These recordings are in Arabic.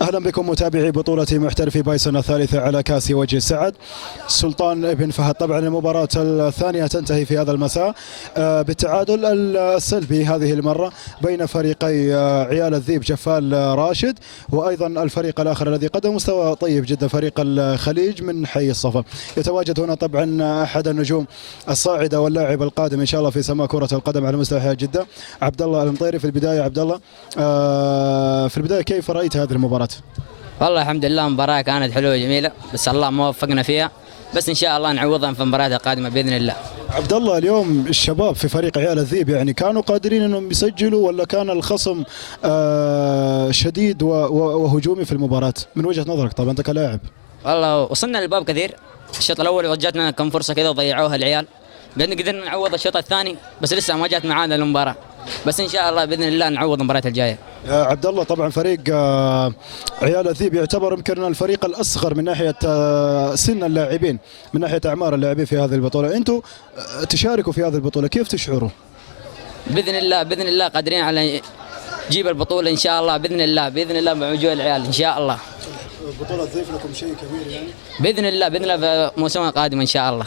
أهلا بكم متابعي بطولة محترفي بايسون الثالثة على كأس وجه السعد. سلطان بن فهد. طبعا المباراة الثانية تنتهي في هذا المساء بالتعادل السلبي هذه المرة بين فريقي عيال الذيب جفال راشد، وأيضا الفريق الآخر الذي قدم مستوى طيب جدا فريق الخليج من حي الصفا. يتواجد هنا طبعا أحد النجوم الصاعدة واللاعب القادم إن شاء الله في سماء كرة القدم على مستوى جدة، عبد الله المطيري. في البداية عبد الله، في البداية كيف رأيت هذه المباراة؟ والله الحمد لله مباراة كانت حلوة وجميلة، بس الله ما وفقنا فيها، بس ان شاء الله نعوضها في المباريات القادمة بإذن الله. عبد الله، اليوم الشباب في فريق عيال الذيب يعني كانوا قادرين انهم يسجلوا، ولا كان الخصم شديد وهجومي في المباراة من وجهة نظرك طبعا انت كلاعب؟ والله وصلنا للباب كثير، الشوط الاول جاتنا كم فرصة كذا وضيعوها العيال، بعدين قدرنا نعوض الشوط الثاني بس لسه ما جات معانا المباراة، بس ان شاء الله باذن الله نعوض المباريات الجايه. يا عبد الله، طبعا فريق عيال الذيب يعتبر يمكن الفريق الاصغر من ناحيه سن اللاعبين، من ناحيه اعمار اللاعبين في هذه البطوله، انتم تشاركوا في هذه البطوله، كيف تشعروا؟ باذن الله قادرين على جيب البطوله ان شاء الله، باذن الله مع وجوه العيال ان شاء الله. البطوله تضيف لكم شيء كبير يعني؟ باذن الله في الموسم القادم ان شاء الله.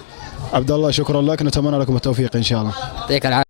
عبد الله، شكرا لك، نتمنى لكم التوفيق ان شاء الله. يعطيك العافيه.